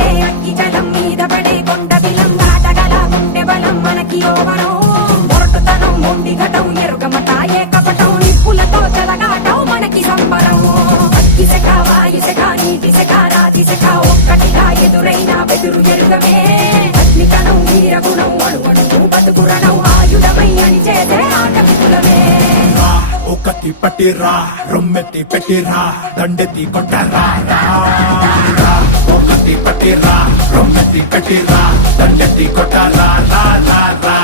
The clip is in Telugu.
పడే అగ్గి జలం మీద పడే కొండ బిలం దాటగల గుండె బలం మనకి యోవనం మొరటుతనం మొండి ఘటం ఎరుగమట ఏకపటం నిప్పులతో చెలగాటం మనకి సంబరం అగ్గిసెక వాయుసెక నీటిసెక రాతిసెక ఒక్కటిగా ఎదురైన బెదురు ఎరుగమే అగ్నికణం వీరగుణం అణువణువు బతుకురణం ఆయుధమై అని చేసే ఆటవికులమే ఒకటి పట్టిరా రొమ్మెత్తి పెట్టిరా దండెత్తి కొట్టరా ఒకటి పట్టిరా రొమ్మెత్తి పెట్టిరా దండెత్తి కొట్టరా రా రా రా